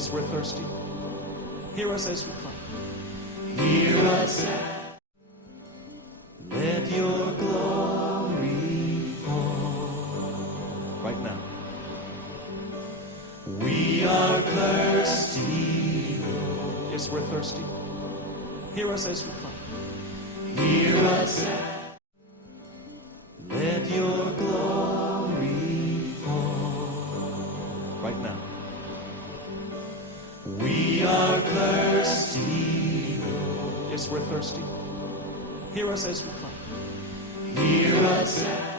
Yes, we're thirsty. Hear us as we come. Hear us as let your glory fall. Right now. We are thirsty, Lord. Yes, we're thirsty. Hear us as we come. Hear us as let your glory fall. Right now. We are thirsty, Lord. Yes, we're thirsty. Hear us as we come. Hear us as